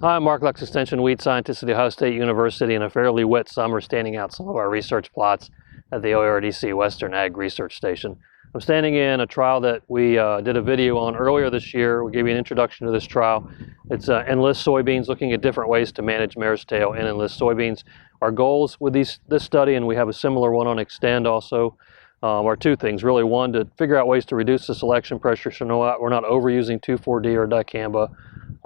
Hi, I'm Mark Lux, Extension Weed Scientist at The Ohio State University. In a fairly wet summer, standing out some of our research plots at the ORDC Western Ag Research Station. I'm standing in a trial that we did a video on earlier this year. We gave you an introduction to this trial. It's Enlist soybeans, looking at different ways to manage Marestail in Enlist soybeans. Our goals with this study, and we have a similar one on Extend also, are two things. Really, one, to figure out ways to reduce the selection pressure so we're not overusing 2,4-D or dicamba.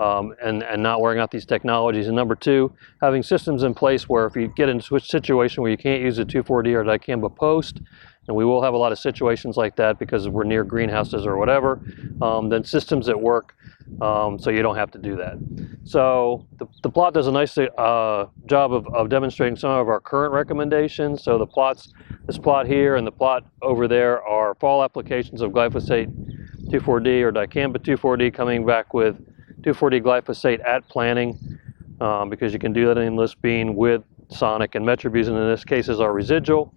And not wearing out these technologies. And number two, having systems in place where if you get into a situation where you can't use a 2,4-D or dicamba post, and we will have a lot of situations like that because we're near greenhouses or whatever, then systems that work so you don't have to do that. So the plot does a nice job of demonstrating some of our current recommendations. So this plot here and the plot over there are fall applications of glyphosate 2,4-D or dicamba 2,4-D, coming back with 2,4-D glyphosate at planting, because you can do that in Enlist bean with Sonic and Metribuzin. In this case is our residual.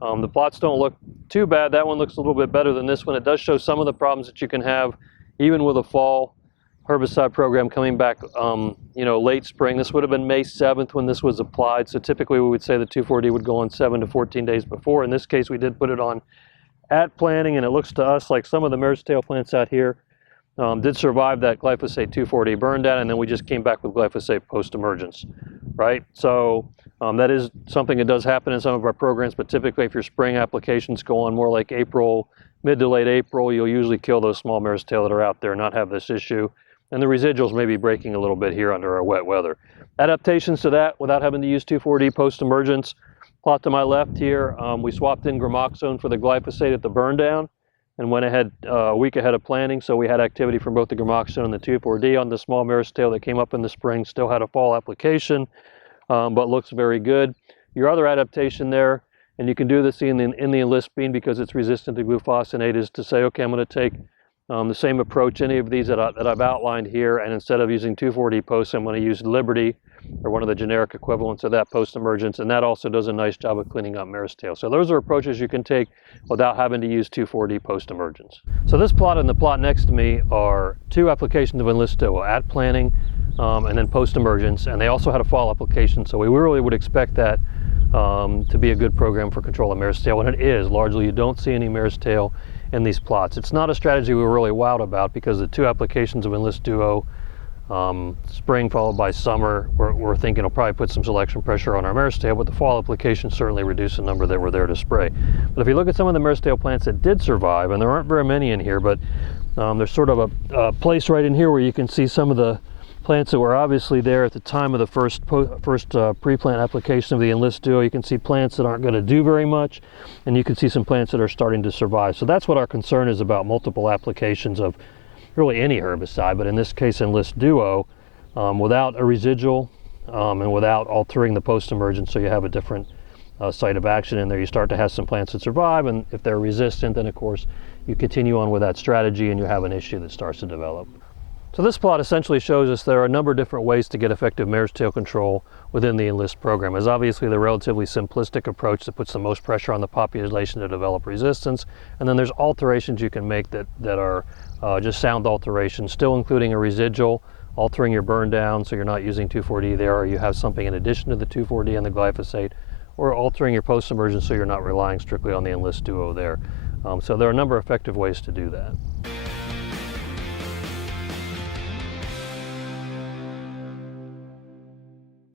The plots don't look too bad. That one looks a little bit better than this one. It does show some of the problems that you can have even with a fall herbicide program coming back late spring. This would have been May 7th when this was applied. So typically we would say the 2,4-D would go on 7 to 14 days before. In this case we did put it on at planting, and it looks to us like some of the Marestail plants out here did survive that glyphosate 2,4-D burn down, and then we just came back with glyphosate post-emergence, right? So that is something that does happen in some of our programs, but typically if your spring applications go on more like April, mid to late April, you'll usually kill those small Marestail that are out there and not have this issue. And the residuals may be breaking a little bit here under our wet weather. Adaptations to that without having to use 2,4-D post-emergence. Plot to my left here, we swapped in gramoxone for the glyphosate at the burn down and went ahead a week ahead of planting, so we had activity from both the gramoxone and the 2,4-D on the small Marestail that came up in the spring. Still had a fall application, but looks very good. Your other adaptation there, and you can do this in the Enlist bean because it's resistant to glufosinate, is to say, okay, I'm going to take the same approach, any of these that I've outlined here, and instead of using 2,4-D posts, I'm going to use Liberty, or one of the generic equivalents of that post-emergence, and that also does a nice job of cleaning up Marestail. So those are approaches you can take without having to use 2,4-D post-emergence. So this plot and the plot next to me are two applications of Enlist Duo, at planting and then post-emergence, and they also had a fall application, so we really would expect that to be a good program for control of Marestail, and it is. Largely, you don't see any Marestail in these plots. It's not a strategy we were really wowed about because the two applications of Enlist Duo, spring followed by summer, we're thinking it'll probably put some selection pressure on our Marestail, but the fall application certainly reduced the number that were there to spray. But if you look at some of the Marestail plants that did survive, and there aren't very many in here, but there's sort of a place right in here where you can see some of the plants that were obviously there at the time of the first pre-plant application of the Enlist Duo. You can see plants that aren't going to do very much, and you can see some plants that are starting to survive. So that's what our concern is about multiple applications of really any herbicide, but in this case Enlist Duo, without a residual and without altering the post-emergence, so you have a different site of action in there. You start to have some plants that survive, and if they're resistant, then of course you continue on with that strategy and you have an issue that starts to develop. So this plot essentially shows us there are a number of different ways to get effective Marestail control within the Enlist program. There's obviously the relatively simplistic approach that puts the most pressure on the population to develop resistance, and then there's alterations you can make that are just sound alterations, still including a residual, altering your burn down so you're not using 2,4-D there, or you have something in addition to the 2,4-D and the glyphosate, or altering your post-emergence so you're not relying strictly on the Enlist Duo there. So there are a number of effective ways to do that.